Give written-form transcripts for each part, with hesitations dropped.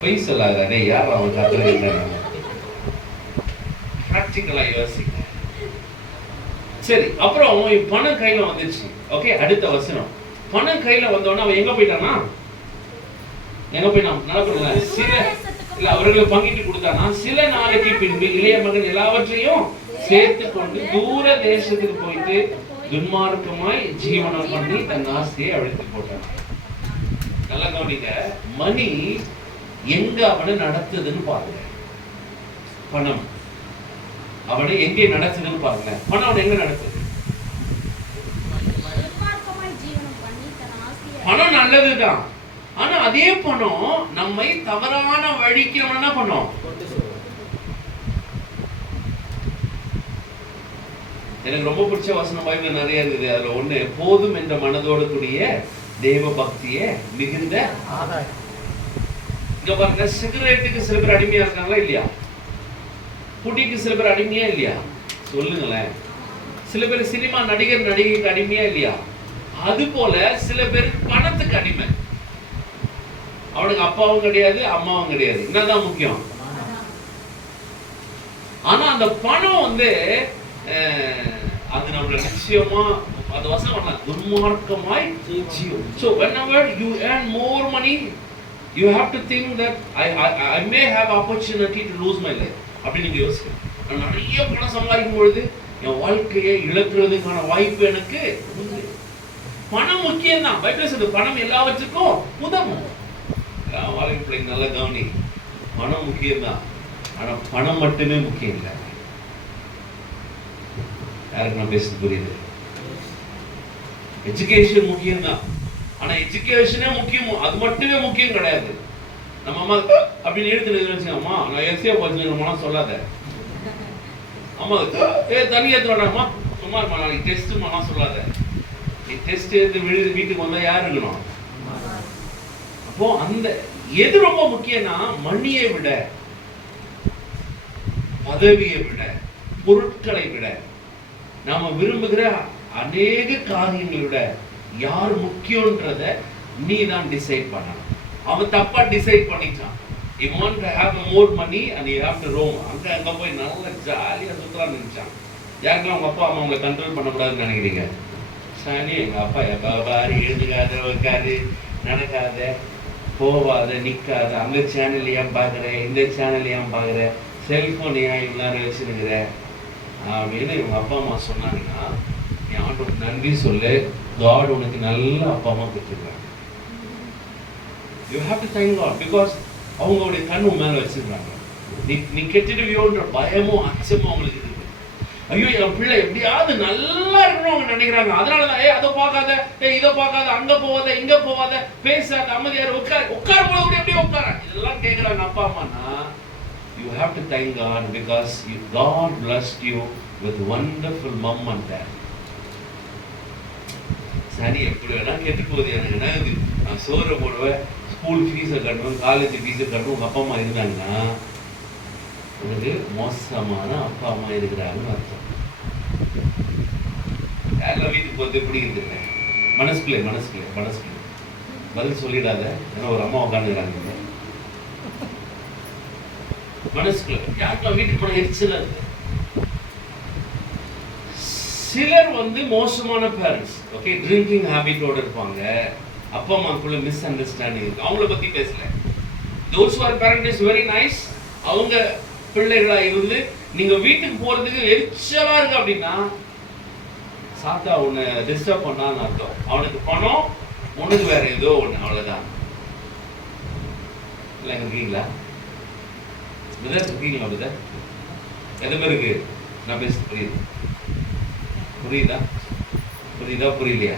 பொய் சொல்லாத. டேய் யார் அவன் கத்துறீங்க? பிராக்டிகலா யோசிங்க. சரி, அப்புறம் பணம் கையில வந்துச்சு. ஓகே, அடுத்த வசனம். பணம் கையில வந்தோடனே அவன் எங்க போயிட்டானா? எங்க போயிட்டான்? நடக்கல. சில இல்ல அவர்களுக்கு பங்கிட்டு கொடுத்தானா? சில நாளைக்கு பின்பு இளைய மகன் எல்லாவற்றையும் சேர்த்து கொண்டு தூர தேசத்துக்கு போயிட்டு துன்மார்க்கமாய் ஜீவனம் பண்ணி தன் ஆஸ்தியை அழித்து போட்டான். நல்லா கவனிங்க. மணி எங்க அவனை நடத்துதுன்னு பாருங்க. பணம் அவனை எங்கே நடத்துதுன்னு பாருங்க. பணம் அவனை எங்க நடத்துது? பணம் நல்லதுதான். ஆனா அதே பணம் நம்மை தவறான வழிக்கு நம்ம என்ன பண்ணோம்? எனக்கு ரொம்ப பிடிச்ச வசனம் பைபிள்ல நிறைய இருக்குது. அதுல ஒண்ணு, போதும் என்ற மனதோடு கூடிய தேவ பக்திய மிகுந்த ஆதாயம். இங்க பாருங்க, சிகரெட்டுக்கு சில பேர் அடிமையா இருக்காங்களா இல்லையா? குடிக்கு சில பேர் அடிமையா இல்லையா? சொல்லுங்களேன். சில பேர் சினிமா நடிகர் நடிகைக்கு அடிமையா இல்லையா? அது போல சில பேர் பணத்துக்கு அடிமை. அவனுக்கு அப்பாவும் கிடையாது, அம்மாவும் கிடையாது. என்னதான் முக்கியம்? ஆனா அந்த பணம் அது நம்மள நிச்சயமா அது வசனம் துன்மார்க்கமாய் ஜீவனம். So whenever you earn more money, you have to think that I may have opportunity to lose my life. அப்படி நீங்க யோசிக்கணும். நான் நிறைய பணம் சம்பாதிக்கும் பொழுது என் வாழ்க்கையை இழக்கிறதுக்கான வாய்ப்பு எனக்கு உண்டு. பணம் முக்கியம் தான். பைபிள் சொல்லுது பணம் எல்லாவற்றுக்கும் உதவும். வாழ்க்கை பிள்ளைங்க நல்லா கவனி. பணம் முக்கியம் தான். ஆனா பணம் மட்டுமே முக்கியம் இல்லை. யாருக்கு நான் பேசுறது புரியுது? எஜுகேஷன் முக்கியம் தான். ஆனா எஜுகேஷனே முக்கியம், அது மட்டுமே முக்கியம் கிடையாது. நம்ம அம்மா அப்படின்னு எடுத்து அம்மா நான் எஸ்ஏ படிச்சுமா சொல்லாத. அம்மா தண்ணி ஏற்ற வேண்டாம்மா, சும்மா இருமா நாளைக்கு டெஸ்ட்டுமா சொல்லாத. நீ டெஸ்ட் எடுத்து வீட்டுக்கு வந்தா யார் இருக்கணும்? அப்போ அந்த எது ரொம்ப முக்கியம்னா, மணியை விட, பதவியை விட, பொருட்களை விட, நாம விரும்புகிற அநேக காரியங்களை விட யார் முக்கியம்ன்றத நீ தான் டிசைட் பண்ணணும். அவன் தப்பா டிசைட் பண்ணிட்டான். You want to have more money and you have to roam. அங்க போய் நல்லா ஜாலியா சுத்தலாம் நினைச்சான். யாருக்கெல்லாம் உங்க அப்பா அம்மா உங்களை கண்ட்ரோல் பண்ணக்கூடாதுன்னு நினைக்கிறீங்க? சாணி எங்க அப்பா எப்ப பாரு எழுதுக்காத, வைக்காது, நடக்காத, போவாத, நிக்காத, அந்த சேனல் ஏன் பாக்குற, இந்த சேனல் ஏன் பாக்குற, செல்போன் ஏன் இவ்வளவு வச்சுருக்கிற அப்படின்னு இவங்க அப்பா அம்மா சொன்னாங்கன்னா, நீ ஆண்டவருக்கு நன்றி சொல்லு. God உனக்கு நல்ல அப்பா அம்மா கொடுத்துருக்காங்க. You have to thank God because அவங்களுடைய கண்ணு மேல வச்சிருக்காங்க. நீ கெட்டுடுவியோன்ற பயமும் அச்சமும் அவங்களுக்கு இருக்கு. ஐயோ என் பிள்ளை எப்படியாவது நல்லா இருக்கணும் அவங்க நினைக்கிறாங்க. அதனாலதான் அதை பார்க்காத, இதை பார்க்காத, அங்க போவாத, இங்க போவாத, பேசாத, அமைதியார், உட்கார போது எப்படியே உட்கார, இதெல்லாம் கேட்கிறாங்க அப்பா அம்மானா. You have to thank God because God blessed you with wonderful mom and dad. சரி, எப்படி வேணா கெட்டு போகுது, எனக்கு என்ன இது, நான் சோறு போடுவேன், ஸ்கூல் ஃபீஸை கட்டணும், காலேஜ் ஃபீஸை கட்டணும். உங்க அப்பா அம்மா இருந்தாங்கன்னா உனக்கு மோசமான அப்பா அம்மா இருக்கிறாங்கன்னு அர்த்தம். யாரெல்லாம் வீட்டுக்கு போகிறது எப்படி இருக்குங்க? மனசுக்குள்ளே பதில் சொல்லிடாத. ஏன்னா ஒரு அம்மா உட்காந்துக்கிறாங்க மனசுக்குள்ள. யாருக்கெல்லாம் வீட்டுக்கு போன எரிச்சலா இருக்கு. சிலர் மோசமான பேரண்ட்ஸ். ஓகே, ட்ரிங்கிங் ஹேபிட்டோட இருப்பாங்க. அப்பா அம்மாக்குள்ள மிஸ் அண்டர்ஸ்டாண்டிங் இருக்கு. அவங்கள பத்தி பேசல. those who are parent is very nice. அவங்க பிள்ளைகளா இருந்து நீங்க வீட்டுக்கு போறதுக்கு எரிச்சலா இருக்கு அப்படின்னா, சாத்தா உன்னை டிஸ்டர்ப் பண்ணான்னு அர்த்தம். அவனுக்கு பணம், உனக்கு வேற ஏதோ ஒண்ணு, அவ்வளவுதான். இல்லை இருக்கீங்களா? இருக்கீங்களா பிரதர்? எது பேருக்கு நான் பேச புரியுதா புரியலையா?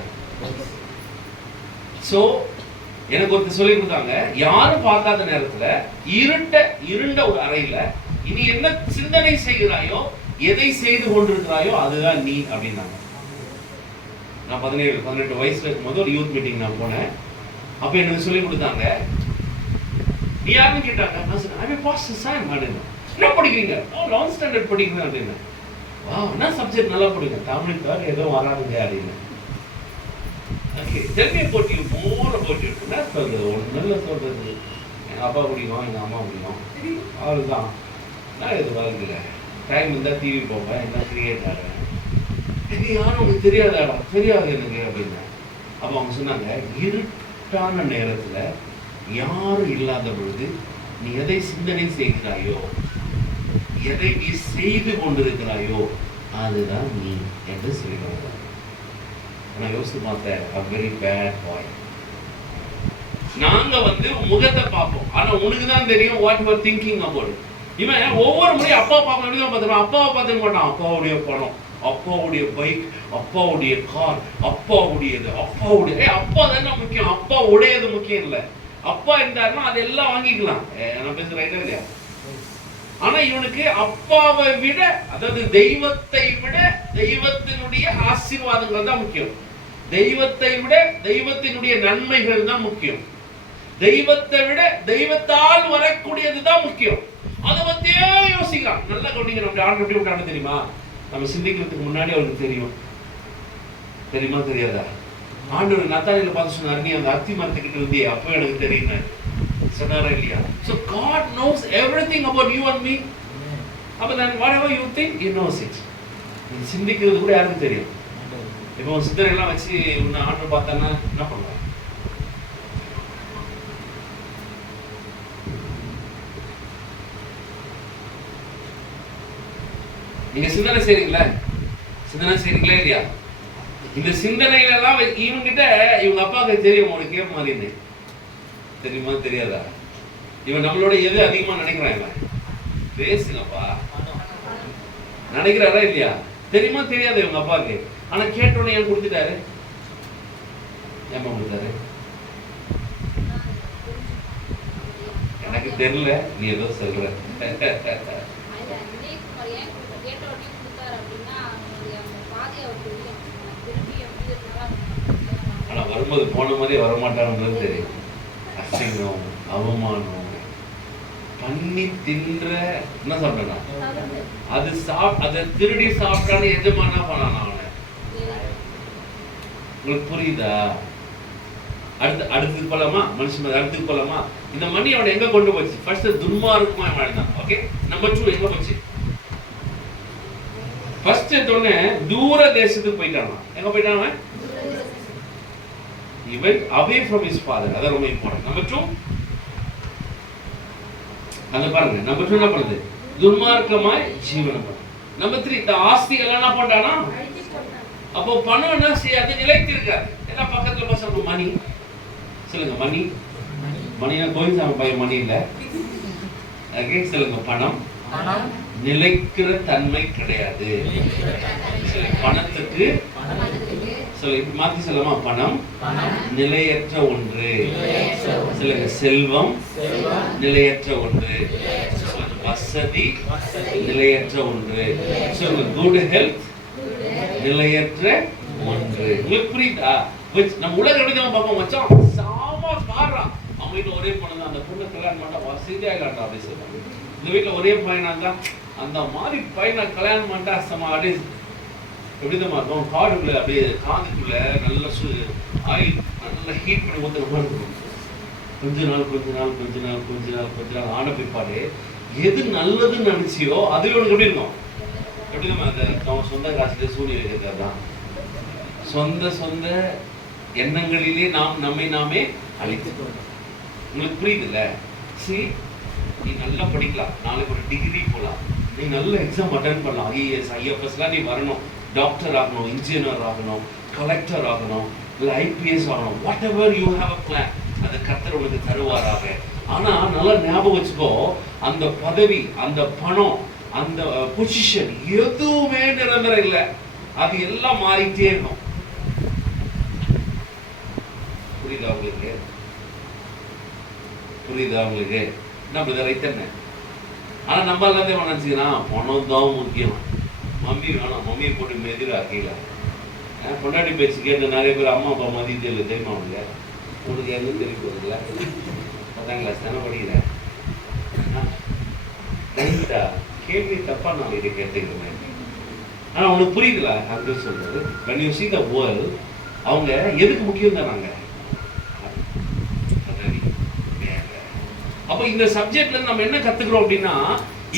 சோ எனக்கு ஒருத்தர் சொல்லி கொடுத்தாங்க, யாரும் பார்க்காத நேரத்துல இருண்ட ஒரு அறையில இனி என்ன சிந்தனை செய்கிறாயோ, எதை செய்து கொண்டிருக்கிறாயோ அதுதான் நீ அப்படின்னாங்க. நான் 17-18 வயசுல இருக்கும்போது ஒரு யூத் மீட்டிங் நான் போனேன். அப்ப எனக்கு சொல்லி கொடுத்தாங்க, நீ யாருன்னு கேட்டாங்க. நான் சொன்னேன், பாஸ்டர் சார். என்ன படிக்கிறீங்க? 11th ஸ்டாண்டர்ட் படிக்கிறேன் அப்படின்னு. வா, என்ன சப்ஜெக்ட் நல்லா படிங்க? தமிழ் தவிர எதுவும் வராதுங்க அப்படின்னு. Okay, tell me about you, more about you. என்ன சொல்றது? ஒன்றும் சொல்றது எங்கள் அப்பா பிடிக்கும், எங்கள் அம்மா பிடிக்கும், அவ்வளோதான். நான் இது வாழ்க்கையில் டைம் இருந்தால் டிவி போவேன், என்ன கிரிக்கெட் ஆடுவேன். இது யாரும் உனக்கு தெரியாதாடா? தெரியாது எனக்கு அப்படின்னு. அப்போ அவங்க சொன்னாங்க, இருட்டான நேரத்தில் யாரும் இல்லாத பொழுது நீ எதை சிந்தனை செய்கிறாயோ, எதை நீ செய்து கொண்டிருக்கிறாயோ அதுதான் நீ என்று சொல்லிடுவாங்க. நான் யோசித்து பார்த்தேன், a very bad boy. நாங்க முகத்தை பார்ப்போம், ஆனா உனக்கு தான் தெரியும் what you are thinking about. இவன் ஒவ்வொரு முறையும் அப்பா பார்க்க வேண்டியதான் பார்த்துருவான். அப்பாவை பார்த்துக்க மாட்டான். அப்பாவுடைய பணம், அப்பாவுடைய பைக், அப்பாவுடைய கார், அப்பாவுடையது, அப்பாவுடைய அப்பா தானே முக்கியம். அப்பா உடையது முக்கியம் இல்லை. அப்பா இருந்தாருன்னா அதெல்லாம் வாங்கிக்கலாம். நான் பேசுறேன் ரைட்டா இல்லையா? ஆனா இவனுக்கு அப்பாவை விட, அதாவது தெய்வத்தை விட தெய்வத்தினுடைய ஆசீர்வாதங்கள் தான் முக்கியம். தெய்வத்தை விட தெய்வத்தினுடைய நன்மைகள் தான் முக்கியம். தெய்வத்தை விட தெய்வத்தால் வரக்கூடியது தான் முக்கியம். அதை பத்தியே யோசிக்கலாம். நல்லா கவனிங்க. நம்ம ஆண்டு எப்படி விட்டான்னு தெரியுமா? நம்ம சிந்திக்கிறதுக்கு முன்னாடி அவருக்கு தெரியும். தெரியுமா தெரியாதா? ஆண்டவர் நத்தாலியில பார்த்து சொன்னாரு, நீ அந்த அத்தி மரத்துக்கிட்ட இருந்தே அப்போ எனக்கு தெரியும் சொன்னாரா இல்லையா? So God knows everything about you and me. அப்ப then whatever you think, He knows it. நீ சிந்திக்கிறது கூட யாருக்கு தெரியும்? இப்போ உன் சிந்தனை எல்லாம் வச்சு உன்னை ஆண்டவர் பார்த்தான்னா என்ன பண்ணுவாங்க? நீங்க சிந்தனை செய்றீங்களா? சிந்தனை செய்றீங்களா இல்லையா? இந்த சிந்தனைகள் எல்லாம் இவங்கிட்ட இவங்க அப்பாவுக்கு தெரியும். உனக்கு கேட்ப மாதிரி தெரியுமா தெரியாதா? இவன் நம்மளோட எது அதிகமா நினைக்கிறான்? இவன் பேசுங்கப்பா நினைக்கிறாரா இல்லையா? தெரியுமா தெரியாத இவங்க அப்பாவுக்கு? ஆனா கேட்டோன்னு ஏன் கொடுத்துட்டாரு? ஏமா கொடுத்தாரு? எனக்கு தெரியல, நீ ஏதோ சொல்ற. ஆனா வரும்போது போன மாதிரியே வரமாட்டாருன்றது தெரியும். அசிங்கம், அவமானம் பண்ணி தின்ற என்ன சாப்பிட்டா அது அதை திருடி சாப்பிட்டான்னு எஜமானா பண்ணான் அவனை. உங்களுக்கு புரியுதா? அடுத்து போலாமா? மனுஷன் அடுத்துக்கு போலாமா? இந்த மணி அவனை எங்க கொண்டு போச்சு? ஃபர்ஸ்ட் துன்மார்க்கமா வாழ்ந்தான். ஓகே, நம்பர் 2 எங்க போச்சு? ஃபர்ஸ்ட் எடுத்தோடனே தூர தேசத்துக்கு போயிட்டான். எங்க போயிட்டான்? He went away from his father. அது ரொம்ப இம்பார்ட்டன்ட். நம்பர் 2 அங்க பாருங்க. நம்பர் 2 என்ன பண்ணுது? துன்மார்க்கமாய் ஜீவனம் பண்ணு. நம்பர் 3 இந்த ஆஸ்தி எல்லாம் என்ன பண்றானா? அப்போ பணம் என்ன செய்யாது? நிலைத்திருக்காது. எல்லாம் பக்கத்துல பசங்க மணி சொல்லுங்க. மணி மணினா கோயில் சாமி பையன் மணி இல்ல. ஓகே சொல்லுங்க. பணம் நிலைக்கிற தன்மை கிடையாது. பணத்துக்கு மாத்தி சொல்லமா? பணம் நிலையற்ற ஒன்று. சொல்லுங்க. செல்வம் நிலையற்ற ஒன்று. வசதி நிலையற்ற ஒன்று. சொல்லுங்க. குட் ஹெல்த் நிலையற்ற ஒன்று. உங்களுக்கு புரியுதா? நம்ம உலக எப்படிதான் பார்ப்போம். மச்சான் சாமா மாறுறான். அவங்க வீட்டுல ஒரே பொண்ணு தான். அந்த பொண்ணு கல்யாணம் பண்ணா வசதியா காட்டா அப்படி சொல்றாங்க. இந்த வீட்டுல ஒரே பையனா இருந்தா அந்த மாதிரி பையனை கல்யாணம் பண்ணிட்டா சமா அப்படியே எப்படிதான் இருக்கும்? காடுக்குள்ள அப்படியே காதுக்குள்ள நல்ல ஆயில் நல்லா ஹீட் பண்ணி ஊத்துற மாதிரி இருக்கும். கொஞ்ச நாள் ஆன பிற்பாடு எது நல்லதுன்னு நினைச்சியோ அதுவே உனக்கு எப்படி இருக்கும்? எப்படிதான் அந்த சொந்த காசுல சூழ்நிலை இருக்கிறதான். சொந்த எண்ணங்களிலே நாம் நம்மை நாமே அழித்துக்கணும். உங்களுக்கு புரியுதுல்ல? சரி, நீ நல்லா படிக்கலாம், நாளைக்கு ஒரு டிகிரி போகலாம், நீ நல்ல எக்ஸாம் அட்டன் பண்ணலாம், ஐஏஎஸ் ஐஎஃப்எஸ்லாம் நீ வரணும், டாக்டர் ஆகணும், இன்ஜினியர் ஆகணும், கலெக்டர் ஆகணும், இல்லை ஐபிஎஸ் ஆகணும். What ever you have a plan, அந்த கர்த்தர் உனக்கு தருவாராக. ஆனா நல்லா ஞாபகம் வச்சுக்கோ, அந்த பதவி, அந்த பணம், அந்த பொசிஷன் எதுவுமே நிரந்தரம் இல்லை. அது எல்லாம் மாறிட்டே இருக்கும். புரியுதா உங்களுக்கு? என்ன ரைட் தானே? ஆனா நம்ம எல்லாத்தையும் நினைச்சுக்கிறான் பணம் தான் முக்கியம். மம்மி வேணும், மம்மியை போட்டு மெதிராக்கல. பொண்டாட்டி பேச்சு கேட்டு நிறைய பேர் அம்மா அப்பா மதியது இல்லை தெரியுமா? அவங்க உனக்கு எங்க தெரிய போகுதுல்ல? 10ஆம் கிளாஸ் தானே படிக்கிறேன். கேள்வி தப்பா நான் இதை கேட்டுக்கிறேன். ஆனா உனக்கு புரியுதுல அது சொல்றது? when you see the world, அவங்க எதுக்கு முக்கியம் தராங்க? அப்ப இந்த சப்ஜெக்ட்ல நம்ம என்ன கத்துக்கிறோம் அப்படின்னா,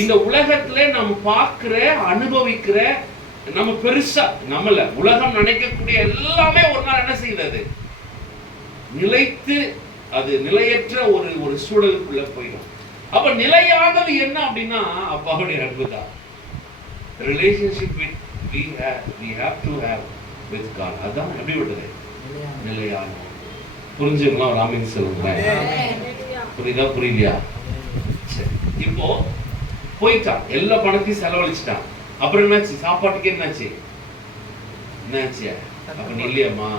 இந்த உலகத்துல நம்ம பார்க்கிற அனுபவிக்கிற நம்ம பெருசா நம்மள உலகம் நினைக்கக்கூடிய எல்லாமே ஒரு நாள் என்ன செய்யுது, நிலைத்து அது நிலையற்ற ஒரு சூழலுக்குள்ள போயிடும். அப்ப நிலையானது என்ன அப்படின்னா அப்பாவுடைய அன்பு தான். Relationship we have to have with God. அதான் எப்படி விடுறது, நிலையான. புரிஞ்சுங்களா? ராமின் சொல்லுங்க. புரியுதா புரியலையா? சரி, இப்போ போயிட்டான், எல்லா பணத்தையும் செலவழிச்சிட்டான். அப்புறம் என்னாச்சு? சாப்பாட்டுக்கு என்னாச்சு? அப்ப நீ இல்லையம்மா,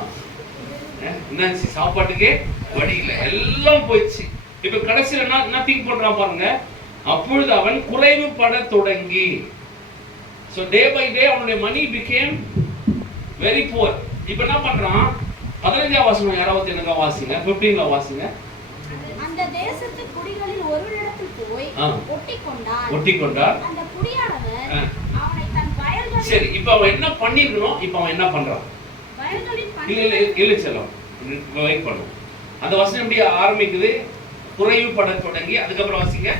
என்னாச்சு? சாப்பாட்டுக்கே வழி இல்லை, எல்லாம் போயிடுச்சு. இப்ப கடைசியில என்ன திங்க் பண்றான் பாருங்க. அப்பொழுது அவன் குறைவுபட தொடங்கி, so day by day அவனுடைய money became very poor. இப்ப என்ன பண்றான்? 15ஆம் வசனம் யாராவது எனக்கு வாசிங்க, 15ல வாசிங்க. அந்த தேசத்து குடிகளில் ஒருவரிடத்தில் போய் ஒட்டிக்கொண்டார். அந்த குடியானவர் அவனை தன் வயல்களில். சரி, இப்ப அவன் என்ன பண்ணிருக்கணும்? இப்ப அவன் என்ன பண்றான்? வயல்களில் இல்ல செல்லம் வெயிட் பண்ணும். அந்த வசனம் எப்படி ஆரம்பிக்குது? குறைவுபட தொடங்கி. அதுக்கப்புறம் வாசிங்க.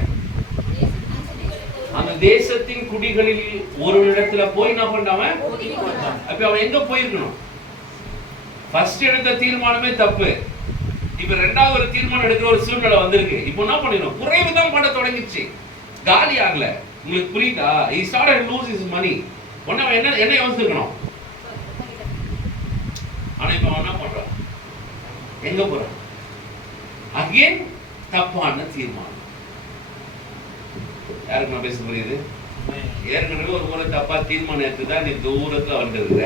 அந்த தேசத்தின் குடிகளில் ஒரு இடத்துல போய் என்ன பண்ணாம, அப்ப அவன் எங்க போயிருக்கணும்? ஃபர்ஸ்ட் எடுத்த தீர்மானமே தப்பு. இப்ப ரெண்டாவது ஒரு தீர்மானம் எடுக்கிற ஒரு சூழ்நிலை வந்திருக்கு. இப்போ என்ன பண்ணிடணும்? குறைவு தான் பட தொடங்கிச்சு, காலி ஆகல. உங்களுக்கு புரியுதா? he started to lose his money. உடனே அவன் என்ன யோசிச்சிருக்கணும்? ஆனா இப்ப அவன் என்ன பண்றான்? எங்க போறான்? அகைன் தப்பான தீர்மானம். யாருக்கு நான் பேச புரியுது? ஏற்கனவே ஒரு முறை தப்பா தீர்மானம் எடுத்துதான் நீ தூரத்துல வந்துருக்க.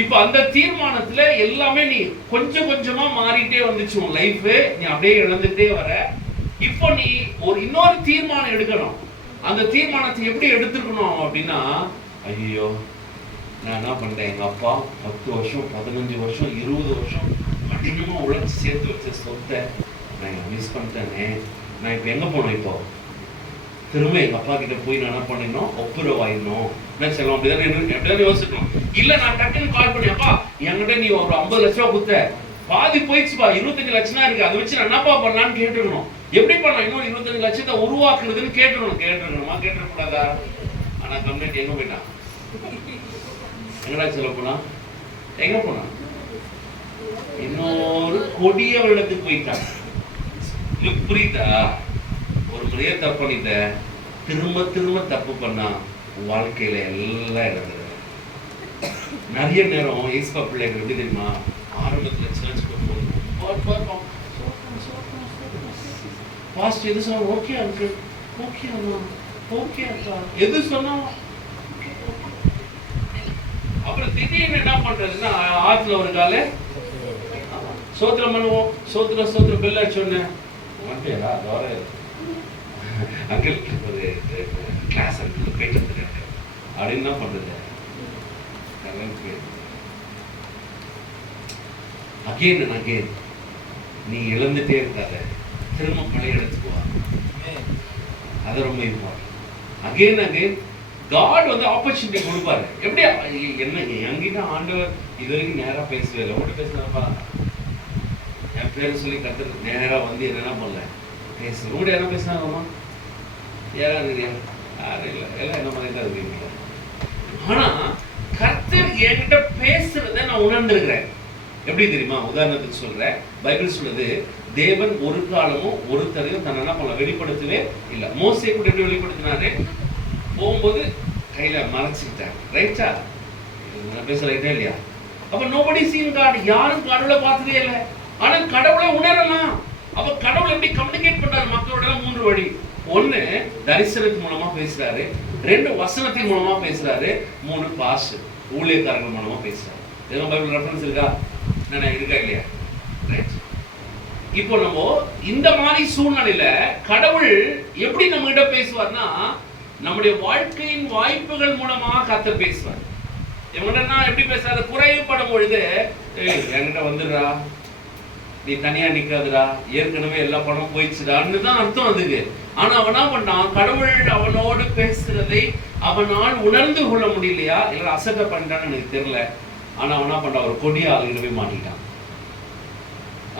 இப்ப அந்த தீர்மானத்துல எல்லாமே நீ கொஞ்சம் கொஞ்சமா மாறிட்டே வந்துச்சு உன் லைஃப். நீ அப்படியே இழந்துட்டே வர. இப்போ நீ ஒரு இன்னொரு தீர்மானம் எடுக்கணும். அந்த தீர்மானத்தை எப்படி எடுத்துக்கணும் அப்படின்னா, ஐயோ நான் என்ன பண்றேன், எங்க அப்பா 10 வருஷம் 15 வருஷம் 20 வருஷம் கடினமா உழைச்சி சேர்த்து வச்ச சொத்தை நான் மிஸ் பண்ணிட்டேனே. நான் இப்ப எங்க போனோம்? இப்போ திரும்ப எங்க அப்பா கிட்ட போய் நான் என்ன பண்ணிடணும்? ஒப்புரவாயிடணும். என்ன சொல்லலாம்? அப்படிதான் யோசிக்கணும். இல்ல நான் டக்குன்னு கால் பண்ணி, அப்பா என்கிட்ட நீ ஒரு 50 லட்சம் ரூபா குத்த, பாதி போயிடுச்சுப்பா, 25 லட்சம் தான் இருக்கு, அதை வச்சு நான் என்னப்பா பண்ணலான்னு கேட்டுக்கணும். எப்படி பண்ணலாம்? இன்னும் 25 லட்சத்தை உருவாக்குறதுன்னு கேட்டுக்கணுமா? கேட்டுக்கூடாதா? ஆனா கம்ப்ளைண்ட் எங்க போயிட்டான்? எங்கடா சொல்ல போனா? எங்க போனா? இன்னொரு கொடிய வெள்ளத்துக்கு போயிட்டான். புரியுதா? ஒரு முறையே தப்பு பண்ணிட்ட, திரும்ப திரும்ப தப்பு பண்ணா வாழ்க்கையில எல்லாம் இழந்துரு. நிறைய நேரம் ஏசப்பா பிள்ளைகள் எப்படி தெரியுமா? ஆரம்பத்துல சர்ச்சுக்கு போகும்போது பாஸ்ட் எது சொன்னா ஓகே அங்கிள், ஓகே அண்ணா, ஓகே அக்கா, எது சொன்னா அப்புறம் திடீர்னு என்ன பண்றதுன்னா, ஆத்துல ஒரு கால சோத்திரம் பண்ணுவோம், சோத்திரம் பெல் அடிச்சோன்னு வந்துட்டேடா தோற அங்கிள் ஒரு கிளாஸ் அங்கிள் போயிட்டு வந்துருக்காங்க அப்படின்னு என்ன பண்றது? அகேன் நீ இழந்துட்டே இருக்காத, திரும்ப பழைய எடுத்துக்குவா. அது ரொம்ப இம்பார்ட்டன்ட். அகேன் காட் வந்து ஆப்பர்ச்சுனிட்டி கொடுப்பாரு. எப்படி என்ன என்கிட்ட ஆண்டவர் இது வரைக்கும் நேரா பேசவே இல்லை. உங்கள்கிட்ட பேசுறப்பா என் பேர் சொல்லி கத்துறது நேரா வந்து என்னென்ன பண்ணல பேசு. உங்கள்கிட்ட என்ன பேசினாங்கம்மா? யாராவது யாரும் இல்லை, எல்லாம் என்ன மாதிரி தான் இருக்கீங்க. ஆனா கர்த்தர் என்கிட்ட பேசுறத நான் உணர்ந்திருக்கிறேன். எப்படி தெரியுமா? உதாரணத்துக்கு சொல்றேன். பைபிள் சொல்லுது, தேவன் ஒரு காலமும் ஒருத்தரையும் தன்னை என்ன பண்ண வெளிப்படுத்தவே இல்லை. மோசே கூட எப்படி வெளிப்படுத்தினாரு? போகும்போது கையில மறைச்சுக்கிட்டாங்க. ரைட்டா? பேச ரைட்டா இல்லையா? அப்ப நோபடி சீன் காட், யாரும் கடவுளை பார்த்ததே இல்லை. ஆனா கடவுளை உணரலாம். அப்ப கடவுள் எப்படி கம்யூனிகேட் பண்றாரு மக்களோட? 3 வழி. 1 தரிசனத்தின் மூலமா பேசுறாரு, 2 வசனத்தின் மூலமா பேசுறாரு, 3 பாஸ் ஊழியக்காரர்கள் மூலமா பேசுறாரு. இதெல்லாம் பைபிள் ரெஃபரன்ஸ் இருக்கா? இருக்கா இல்லையா? ரைட். இப்போ நம்ம இந்த மாதிரி சூழ்நிலையில கடவுள் எப்படி நம்ம கிட்ட பேசுவார்னா, நம்முடைய வாழ்க்கையின் வாய்ப்புகள் மூலமா கர்த்தர் பேசுவார். இவங்கள்ட்ட எப்படி பேசுறாரு? குறைவுபடும் பொழுது என்கிட்ட வந்துடுறா, நீ தனியா நிக்காதுடா, ஏற்கனவே எல்லா பணமும் போயிடுச்சுடான்னு தான் அர்த்தம் அதுக்கு. ஆனா அவன் என்ன பண்ணான்? கடவுள் அவனோடு பேசுறதை அவனால் உணர்ந்து கொள்ள முடியலையா, இல்லை அசட்டை பண்ணிட்டான்னு எனக்கு தெரியல. ஆனா அவன் என்ன பண்ணான்? ஒரு கொடிய ஆளுகிட்ட போய் மாட்டிட்டான்.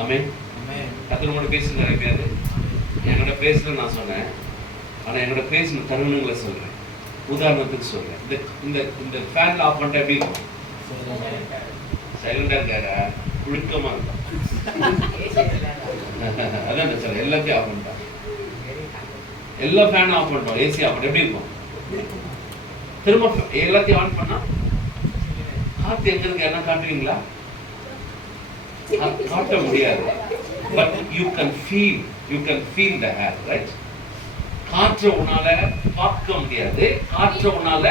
ஆமென். கத்தர் உங்களோட பேசுறது நிறைய பேர் என்கிட்ட பேசல நான் சொன்னேன். ஆனால் என்கிட்ட பேசின தருணங்களை சொல்கிறேன். உதாரணத்துக்கு சொல்கிறேன். இந்த இந்த இந்த ஃபேன் ஆஃப் பண்ணிட்டு எப்படி இருக்கும்? சைலண்டாக இருக்காரா? புழுக்கமாக இருக்கும். அதான் சார் எல்லாத்தையும் ஆஃப் பண்ணிட்டோம். எல்லா ஃபேனும் ஆஃப் பண்ணிட்டோம். ஏசி ஆஃப் பண்ணிட்டு எப்படி இருக்கும்? திரும்ப எல்லாத்தையும் ஆன் பண்ணா காற்று எங்க இருக்கு? என்ன காட்டுவீங்களா? காட்ட முடியாது. But you can feel the air, right? காற்றை உன்னால பார்க்க முடியாது, காற்றை உன்னால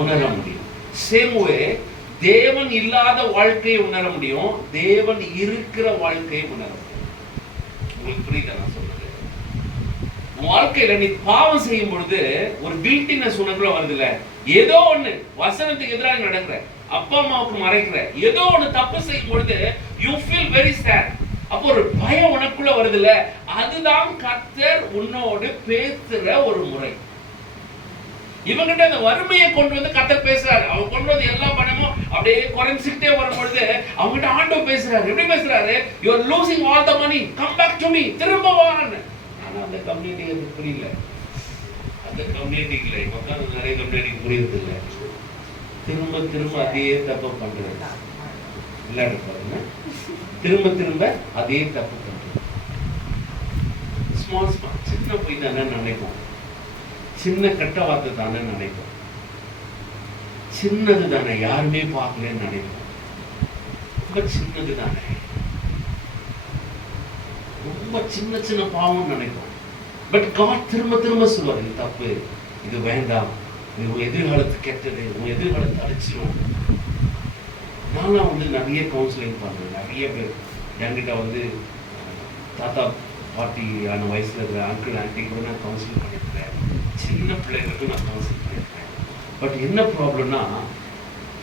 உணர முடியும். சேம் வே தேவன் இல்லாத வாழ்க்கையை உணர முடியும், தேவன் இருக்கிற வாழ்க்கையை உணர முடியும். உங்களுக்கு புரியுதா நான் சொல்றது? வாழ்க்கையில நீ பாவம் செய்யும் பொழுது ஒரு கில்ட்டினஸ் உனக்குள்ள வருதுல்ல, ஏதோ ஒண்ணு வசனத்துக்கு எதிராக நடக்கிற, அப்பா அம்மாவுக்கு மறைக்கிற, ஏதோ ஒண்ணு தப்பு செய்யும் பொழுது யூ ஃபீல் வெரி சேட். அப்போ ஒரு பயம் உனக்குள்ள வருதுல்ல, அதுதான் கர்த்தர் உன்னோடு பேசுற ஒரு முறை. இவங்கிட்ட அந்த வறுமையை கொண்டு வந்து கர்த்தர் பேசுறாரு. அவன் கொண்டு வந்து எல்லா பணமும் அப்படியே குறைஞ்சிக்கிட்டே வரும்பொழுது அவங்ககிட்ட ஆண்டவர் பேசுறாரு. எப்படி பேசுறாரு? You are losing all the money, come back to me, திரும்ப வான்னு. ஆனா அந்த கம்யூனிட்டி அது புரியல. அந்த கம்யூனிட்டிக்குல இப்போ நிறைய கம்யூனிட்டிக்கு புரியுறது இல்லை. திரும்ப திரும்ப அதே தப்பு பண்றது. விளையாட்டு பாருங்க, திரும்ப திரும்ப அதே தப்பு பண்றது. ஸ்மால் சின்ன போய் தானே நினைப்போம், சின்ன கெட்ட வார்த்தை தானே நினைப்போம், சின்னது தானே யாருமே பார்க்கலன்னு நினைப்போம். ரொம்ப சின்னது தானே, ரொம்ப சின்ன சின்ன பாவம் நினைப்போம். பட் காட் திரும்ப திரும்ப சொல்லுவார், இது தப்பு, இது வேண்டாம், இது எதிர்காலத்து கெட்டது, உன் எதிர்காலத்தை அழிச்சிடும். நான்லாம் வந்து நிறைய கவுன்சிலிங் பண்ணுறேன். நிறைய பேர் என்கிட்ட வந்து தாத்தா பாட்டியான வயசுல இருக்கிற அங்கிள் ஆண்டி கூட நான் கவுன்சிலிங் பண்ணியிருக்கிறேன். சின்ன பிள்ளைகளுக்கு நான் கவுன்சிலிங் பண்ணியிருக்கிறேன். பட் என்ன ப்ராப்ளம்னா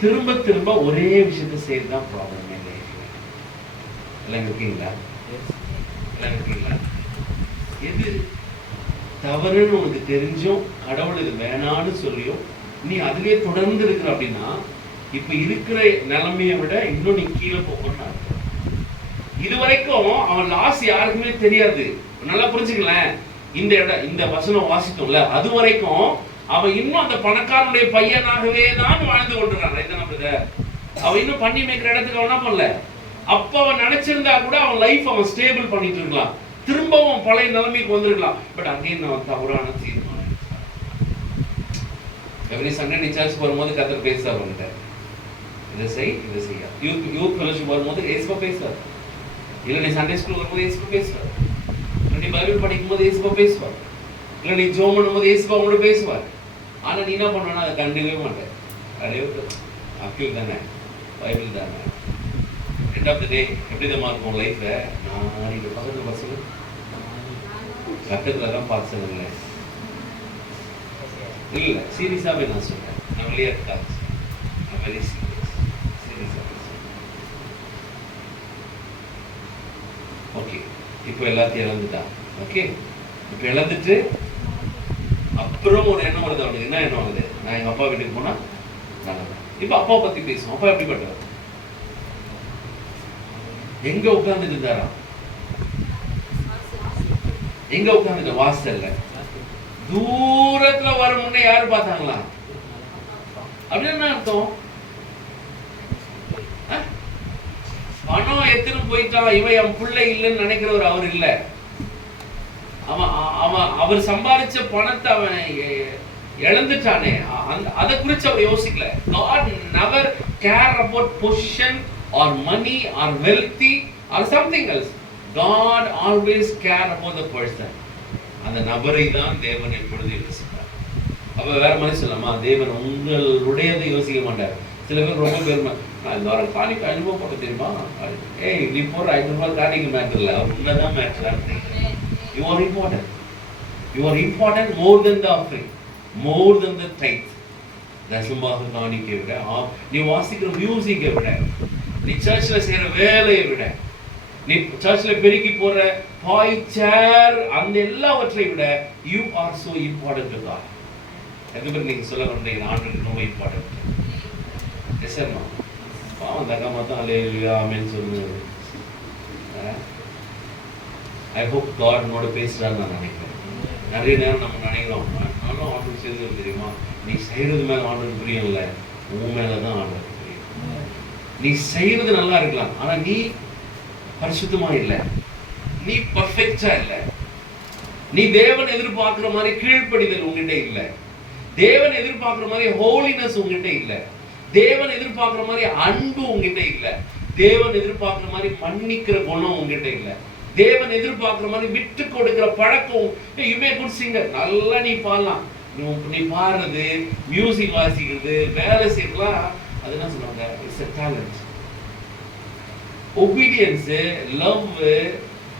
திரும்ப திரும்ப ஒரே விஷயத்தை செய்யறது தான் ப்ராப்ளம். எல்லாம் இருக்கீங்களா? எல்லாம் இருக்கீங்களா? எது தவறுன்னு உனக்கு தெரிஞ்சும் கடவுள் இது வேணான்னு சொல்லியும் நீ அதுலயே தொடர்ந்து இருக்கிற அப்படின்னா இப்ப இருக்கிற நிலைமையை விட இன்னும் நீ கீழே போகணும். இது வரைக்கும் அவன் லாஸ் யாருக்குமே தெரியாது. நல்லா புரிஞ்சுக்கலேன். இந்த வசனம் வாசித்தோம்ல, அது வரைக்கும் அவன் இன்னும் அந்த பணக்காரனுடைய பையனாகவே தான் வாழ்ந்து கொண்டிருக்கான். அவன் இன்னும் பண்ணி மேய்க்கிற இடத்துக்கு அவனா பண்ணல. அப்ப அவன் நினைச்சிருந்தா கூட அவன் லைஃப் அவன் ஸ்டேபிள் பண்ணிட்டு இருக்கலாம், திரும்பவும் பழைய நிலைமைக்கு வந்திருக்கலாம். பட் அங்கேயும் அவன் தவறான தீர்மானம். எவ்ரி சண்டே நீ சர்ச் வரும்போது கர்த்தர் பேசுவார் அவன்கிட்ட, இதை செய் இதை செய்ய. யூத் ஃபெலோஷிப் வரும்போது ஏசுவா பேசுவார். இல்லை நீ சண்டே ஸ்கூல் வரும்போது ஏசுவா பேசுவார். இல்லை நீ பைபிள் படிக்கும் போது ஏசுவா பேசுவார். இல்லை நீ ஜோம் பண்ணும்போது ஏசுவா கூட பேசுவார். ஆனா நீ என்ன பண்ணுவேன்னா அதை கண்டுக்கவே மாட்டேன். அப்படியே அக்கில் தானே, பைபிள் தானே. எண்ட் ஆஃப் த டே எப்படி தான் இருக்கும் லைஃப்பை? நான் இது பக்கத்தில் பசங்க கட்டத்தில் தான் பார்த்து சொல்லுங்க. இல்லை சீரியஸாகவே நான் சொல்றேன், நான் விளையாட்டுக்காக வெரி சீரியஸாக. ஓகே, இப்போ எல்லாத்தையும் இழந்துட்டான். ஓகே, இப்போ இழந்துட்டு அப்புறம் ஒரு எண்ணம் வருது அவனுக்கு. என்ன எண்ணம் வருது? நான் எங்கள் அப்பா வீட்டுக்கு போனால் நல்லது. இப்போ அப்பாவை பற்றி பேசுவோம். அப்பா எப்படிப்பட்டவர்? எங்க உட்கார்ந்துட்டு இருந்தாரா? எங்க உட்கார்ந்துட்டு? வாசல்ல. தூரத்துல வரும் முன்னே யாரு பார்த்தாங்களா? அப்படின்னு என்ன அர்த்தம்? பணம் எடுத்துன்னு போயிட்டான், இவன் என் பிள்ளை இல்லைன்னு நினைக்கிறவர் அவர் இல்ல. அவர் சம்பாதிச்ச பணத்தை அவன் இழந்துட்டானே, அதை குறித்து அவர் யோசிக்கல. God never care about position or money or wealthy or something else. God always care about the person. அந்த நபரை தான் தேவன் எப்பொழுது யோசிப்பார். அப்ப வேற மாதிரி சொல்லலாமா? தேவன் உங்களுடையதை யோசிக்க மாட்டார். சில பேர் ரொம்ப பெருமை, நான் இந்த வாரம் காணிக்கு 500 ரூபாய் போட்ட தெரியுமா? ஏய், நீ போடுற 500 ரூபாய் காணிக்கு மேட்டர் இல்லை, உண்மைதான் matter. You are important. You are important more than the offering, more than the tithe. தசமாக காணிக்கை விட, நீ வாசிக்கிற மியூசிக்கை விட, நீ சர்ச்ல செய்யற வேலையை விட, நீ சர்ச்ல பெருக்கி போற பாய் சேர், அந்த எல்லாவற்றை விட you are so important to God. எதுக்கு நீங்க சொல்ல வந்தீங்க ஆண்டவருக்கு ரொம்ப இம்பார்ட்டன்ட். எஸ் சார், பாவம் தக்க மொத்தம் அல்லேலூயா ஆமென் சொல்லுங்க. ஐ ஹோப் காட் என்னோட பேசுறான்னு நான் நினைக்கிறேன். நிறைய நேரம் நம்ம நினைக்கிறோம், நானும் ஆண்டவர் செய்தது தெரியுமா, நீ செய்யறது மேல ஆண்டவர் பிரியம் இல்லை, உன் மேலதான் ஆண்டவர் பிரியம். நீ செய்யறது நல்லா இருக்கலாம், ஆனா நீ பரிசுத்தமா இல்லை, நீ பர்ஃபெக்டா இல்லை, நீ தேவன் எதிர்பார்க்கிற மாதிரி கீழ்ப்படிதல் உங்ககிட்ட இல்லை, தேவன் எதிர்பார்க்கிற மாதிரி ஹோலினஸ் உங்ககிட்ட இல்லை, தேவன் எதிர்பார்க்கிற மாதிரி அன்பு உங்ககிட்ட இல்லை, தேவன் எதிர்பார்க்கிற மாதிரி மன்னிக்கிற குணம் உங்ககிட்ட இல்லை, தேவன் எதிர்பார்க்கிற மாதிரி விட்டு கொடுக்கிற பழக்கம். யூ மே குட் சிங்கர், நல்லா நீ பாடலாம், நீ பாடுறது, மியூசிக் வாசிக்கிறது, வேலை செய்யலாம், அது என்ன சொல்லுவாங்க, it's a talent. Obedience, love,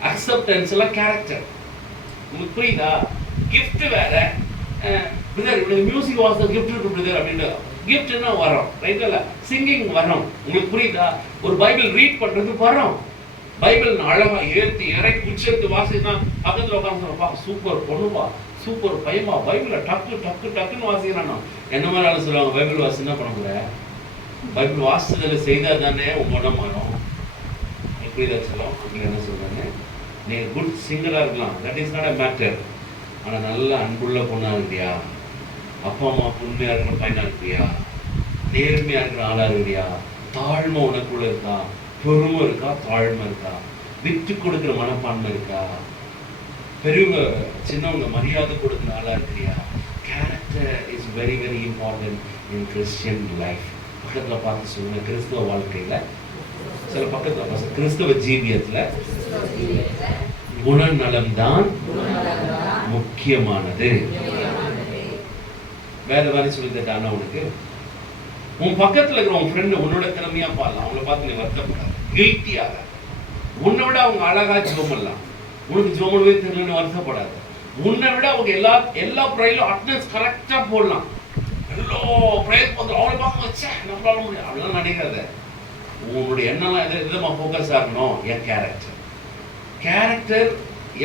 acceptance எல்லாம் கேரக்டர். உங்களுக்கு புரியுதா? கிஃப்ட் வேற. பிரதர் இவனுக்கு மியூசிக் வாசல் கிஃப்ட் இருக்கு பிரதர் அப்படின்னு கிஃப்ட்னா வரோம், ரைட்? இல்ல சிங்கிங் வரோம். உங்களுக்கு புரியுதா? ஒரு பைபிள் ரீட் பண்றது வரோம். பைபிள் அழகா ஏற்றி இறக்கி உச்சத்து வாசினா பக்கத்துல உட்காந்து சொல்லுப்பா, சூப்பர் பொண்ணுப்பா, சூப்பர் பையமா, பைபிள டக்கு டக்கு டக்குன்னு வாசிக்கிறானா. என்ன மாதிரி ஆளு சொல்லுவாங்க, பைபிள் வாசி என்ன பண்ண கூட, பைபிள் வாசிச்சதுல செய்தா தானே உங்க மனம் வரும். புரியுதா சொல்லுவோம். அங்கே என்ன சொல்றாங்க, நீ குட் சிங்கரா இருக்கலாம், that is not a matter. ஆனா நல்ல அன்புள்ள பொண்ணா இருக்கியா, அப்பா அம்மா உண்மையா இருக்கிற பையனா இருக்கியா, நேர்மையா இருக்கிற ஆளா இருக்கியா, தாழ்மை உனக்குள்ள இருக்கா, பொறுமை இருக்கா, தாழ்மை இருக்கா, விட்டு கொடுக்கிற மனப்பான்மை இருக்கா, பெரியவங்க சின்னவங்க மரியாதை கொடுக்கிற ஆளா இருக்கிறியா. Character is very very important in Christian life. பக்கத்துல பார்த்து சொல்லுங்க, கிறிஸ்தவ வாழ்க்கையில சில பக்கத்துல கிறிஸ்தவ ஜீவியத்துல குணநலம் தான் முக்கியமானது. வேற மாதிரி சொல்லிட்டானா உனக்கு, உன் பக்கத்துல இருக்கிற உன் ஃப்ரெண்டு உன்னோட திறமையா பாடலாம், அவங்கள பார்த்து நீ வருத்தப்படாது, கில்ட்டியாக. உன்னை விட அவங்க அழகா ஜோம் பண்ணலாம், உனக்கு ஜோமனவே தெரியலன்னு வருத்தப்படாது. உன்னை விட அவங்க எல்லா ப்ரைலும் அட்டனன்ஸ் கரெக்டா போடலாம், எல்லா ப்ரைஸ் வந்து அவளை பார்க்க வச்சா நம்மளால முடியும் அப்படிலாம் நினைக்காத. உன்னுடைய எண்ணெல்லாம் எதுமா ஃபோக்கஸ் ஆகணும், என் கேரக்டர்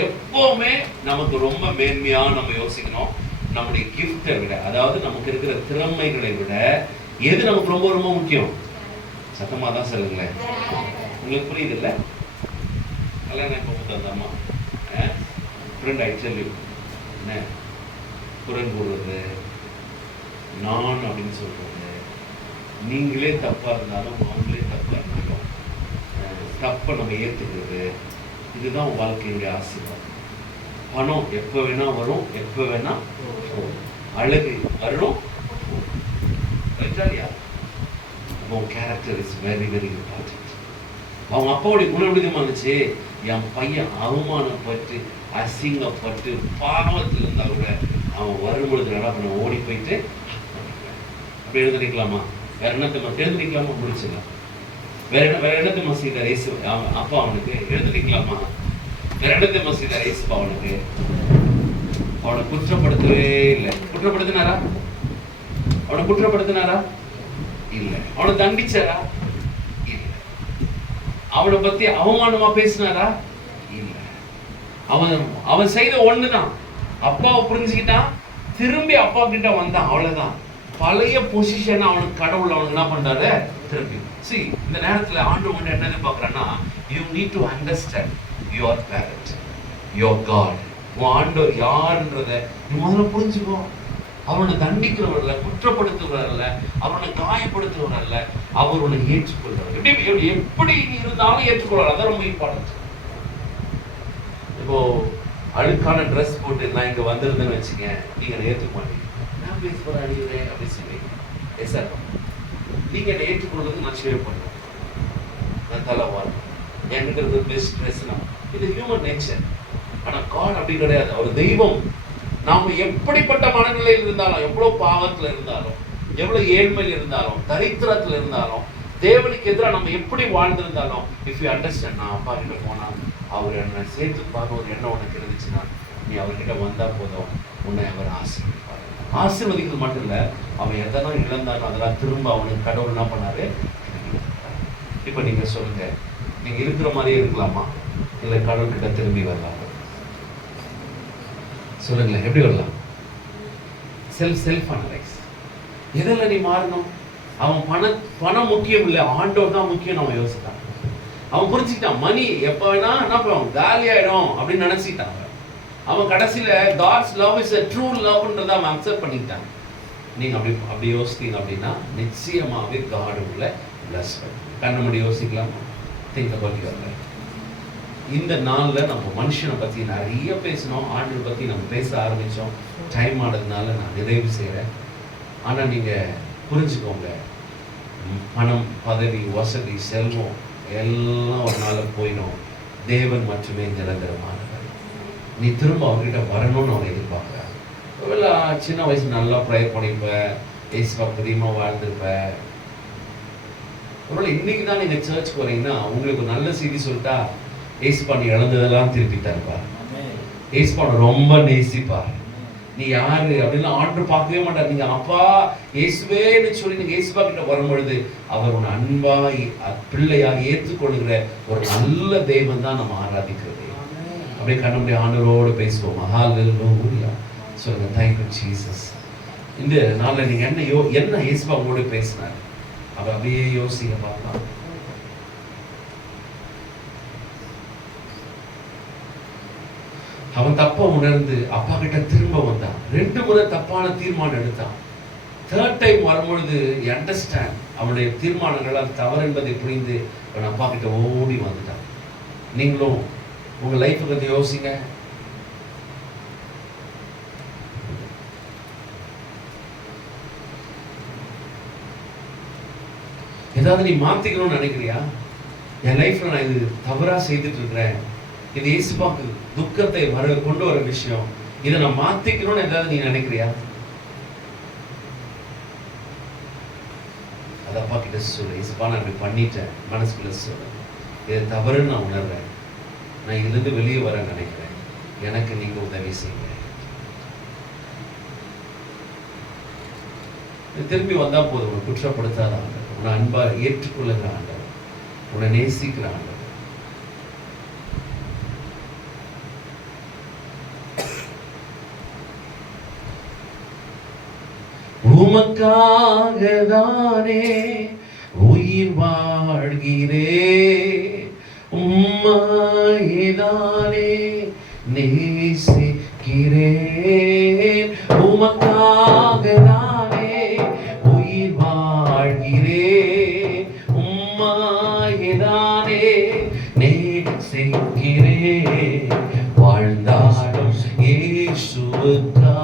எப்பவுமே நமக்கு ரொம்ப மேன்மையா நம்ம யோசிக்கணும். நம்முடைய கிஃப்டை விட, அதாவது நமக்கு இருக்கிற திறமைகளை விட எது நமக்கு ரொம்ப ரொம்ப முக்கியம்? சத்தமா தான் சொல்லுங்களேன், உங்களுக்கு புரியுது இல்ல? கல்யாணம் இப்போ தந்தாமா ஃப்ரெண்ட் ஆக்சுவலி என்ன குரல் கூடுறது, நான் அப்படின்னு சொல்றது, நீங்களே தப்பா இருந்தாலும் அவங்களே தப்பா இருந்தாலும் தப்பை நம்ம ஏத்துக்கிறது, இதுதான் வாழ்க்கையுடைய ஆசீர்வாதம். பணம் எப்ப வேணா வரும், எப்ப வேணா போகும், அழகு வரும் இல்லையா? Character is very very important. அவங்க அப்பாவுடைய குணம் விதமா இருந்துச்சு, என் பையன் அவமானப்பட்டு அசிங்கப்பட்டு பாவத்தில் இருந்தா கூட அவன் வரும்பொழுது என்ன பண்ண, ஓடி போயிட்டு அப்படி எழுந்திருக்கலாமா, வேற என்னத்தை எழுந்திருக்கலாமா, முடிச்சிடலாம். வேற இடத்தை மசீதார் இயேசு அப்பா அவனுக்கு எழுந்திருக்கலாமா, வேற இடத்தை மசீதார் இயேசு அவனுக்கு. அவனை குற்றப்படுத்தவே இல்லை. குற்றப்படுத்தினாரா? அவனை குற்றப்படுத்தினாரா? இல்லை. அவனை தண்டிச்சாரா? இல்லை. அவனை பத்தி அவமானமா பேசினாரா? இல்லை. அவன் செய்த ஒண்ணுதான், அப்பாவை புரிஞ்சுக்கிட்டான், திரும்பி அப்பா கிட்ட வந்தான், அவ்வளவுதான். பழைய பொசிஷன் அவனுக்கு கடவுள் அவனுக்கு என்ன பண்றாரு, திரும்பி. See, இந்த நேரத்துல ஆண்டவர் என்ன எதிர்பார்க்கறான்னா, you need to understand your parent, your God. உன் ஆண்டவர் யாருன்றத நீ முதல்ல புரிஞ்சுக்கோ. அவனை தண்டிக்கிறவர்ல, குற்றப்படுத்துகிறவர்ல, அவனை காயப்படுத்துகிறவர்ல, அவர் உன்னை ஏற்றுக்கொள்றார். எப்படி நீ இருந்தாலும் ஏற்றுக்கொள்றார், அதான் ரொம்ப இம்பார்ட்டன்ட். இப்போ அழுக்கான ட்ரெஸ் போட்டு நான் இங்க வந்திருந்தேன்னு வச்சுங்க, நீங்க அதை ஏற்றுக்க மாட்டீங்க. நான் பேச போற அடிக்கிறேன் அப்படி சொல்லுவீங்க. எஸ் சார், நீங்க என்னை ஏற்றுக்கொள்றதுக்கு நான் ஷேர் பண்ணுவேன், நான் தலை வாழ்வேன், என்கிட்ட பெஸ்ட் ட்ரெஸ்னா இது ஹியூமன் நேச்சர். ஆனா காட் அப்படி கிடையாது, அவர் தெய்வம். நாம எப்படிப்பட்ட மனநிலையில் இருந்தாலும், எவ்வளவு பாவத்துல இருந்தாலும், எவ்வளவு ஏழ்மையில் இருந்தாலும், தரித்திரத்துல இருந்தாலும், தேவனுக்கு எதிராக நம்ம எப்படி வாழ்ந்திருந்தாலும், இஃப் யூ அண்டர்ஸ்டாண்ட், நான் அப்பா கிட்ட போனா அவர் என்னை சேர்த்துப்பாங்க ஒரு எண்ணம் உனக்கு இருந்துச்சுன்னா, நீ அவர்கிட்ட வந்தா போதும், உன்னை அவர் ஆசீர்வதிப்பார். ஆசீர்வதிக்கிறது மட்டும் இல்ல, அவன் எதெல்லாம் இழந்தாலும் அதெல்லாம் திரும்ப அவனுக்கு கடவுள் என்ன பண்ணாரு. இப்ப நீங்க சொல்லுங்க, நீங்க இருக்கிற மாதிரியே இருக்கலாமா, இல்ல கடவுள் கிட்ட திரும்பி வரலாமா? சொல்லுங்களேன், எப்படி வரலாம்? Self analyse. எதில் நீ மாறணும்? அவன் பணம் முக்கியம் இல்லை, ஆண்டவர் தான் முக்கியம் நம்ம யோசிக்கலாம். அவன் புரிஞ்சுக்கிட்டான் மணி எப்ப வேணா என்ன பண்ணுவான் காலி ஆயிடும் அப்படின்னு நினைச்சிட்டான். அவன் கடைசியில God's love is a true லவ்ன்றதை அவன் அக்செப்ட் பண்ணிக்கிட்டான். நீங்க அப்படி யோசித்தீங்க அப்படின்னா நிச்சயமாவே காட் உங்களை பிளஸ் பண்ணும். கண்ண முடி யோசிக்கலாமா? Think about your life. இந்த நாள்ல நம்ம மனுஷனை பத்தி நிறைய பேசணும், ஆண்டவரை பத்தி நம்ம பேச ஆரம்பிச்சோம். டைம் ஆனதுனால நான் நிறைவு செய்கிறேன். ஆனா நீங்க புரிஞ்சுக்கோங்க, பணம், பதவி, வசதி, செல்வம் எல்லாம் ஒரு நாள் போயிடும். தேவன் மட்டுமே நிரந்தரமானவர். நீ திரும்ப அவர்கிட்ட வரணும்னு அவன் எதிர்பார்க்கிறான். ஒருவேளை சின்ன வயசு நல்லா ப்ரேயர் பண்ணியிருப்ப, ஏசுவா பிரியமா வாழ்ந்திருப்ப. ஒருவேளை இன்னைக்கு தான் நீங்க சர்ச்சுக்கு வரீங்கன்னா உங்களுக்கு ஒரு நல்ல செய்தி சொல்லிட்டா, ஏசுப்பா நீ இழந்ததெல்லாம் திருப்பி தருப்பார். ஏசுப்பா ரொம்ப நேசிப்பார். நீ யாரு அப்படின்னு ஆண்டவர் பார்க்கவே மாட்டார். நீங்க அப்பா இயேசுவேன்னு சொல்லி நீங்க இயேசுப்பா கிட்ட வரும்பொழுது அவர் உன் அன்பா பிள்ளையா ஏற்றுக்கொள்கிற ஒரு நல்ல தெய்வம் தான் நம்ம ஆராதிக்கிறது. அப்படியே கண்ணமுடி ஆண்டவரோடு பேசுவோம். ஹல்லேலூயா சொல்லுங்க. Thank you Jesus. இந்த நாளில் நீங்க என்ன இயேசுப்பா உங்களோட பேசினார் அப்ப அப்படியே யோசிக்க பார்க்கலாம். அவன் தப்ப உணர்ந்து அப்பா கிட்ட திரும்ப வந்தான். 2 முறை தப்பான தீர்மானம் எடுத்தான். 3rd டைம் வரும்பொழுது அண்டர்ஸ்டாண்ட் அவனுடைய தீர்மானங்கள் அது தவறு என்பதை புரிந்து அவன் அப்பா கிட்ட ஓடி வந்துட்டான். நீங்களும் உங்க லைஃப் பத்தி யோசிங்க. ஏதாவது நீ மாத்திக்கணும்னு நினைக்கிறியா? என் லைஃப்ல நான் இது தவறா செய்துட்டு இருக்கிறேன், இது இயேசுவுக்கு துக்கத்தை கொண்டு வர விஷயம், இதை நான் மாத்திக்கணும்னு ஏதாவது நீ நினைக்கிறியா? அது அப்பா கிட்ட சொல்லு. இயேசுப்பா நான் இப்படி பண்ணிட்டேன், மனசுக்குள்ள சொல்லு. இதை தவறுன்னு நான் உணர்றேன், நான் இதுலேருந்து வெளியே வர நினைக்கிறேன், எனக்கு நீங்க உதவி செய்யுங்க. திரும்பி வந்தா போதும். உன்னை குற்றப்படுத்தாத ஆண்டவர், உன்னை அன்பா ஏற்றுக்கொள்ளுகிற ஆண்டவர், உன்னை நேசிக்கிற ஆண்டவர். உமக்காக தானே உயிர் வாழ்கிறே, உம்மைதானே நேசிக்கிறேன். உமக்காக தானே உயிர் வாழ்கிறேன், உம்மைதானே நேசிக்கிறேன். வாழ்ந்தாலும் இயேசுவுக்காக,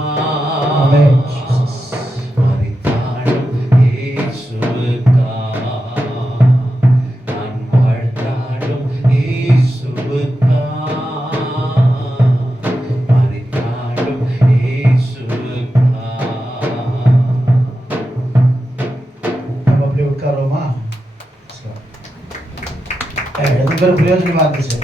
பிரயோஜனமா இருந்துச்சு.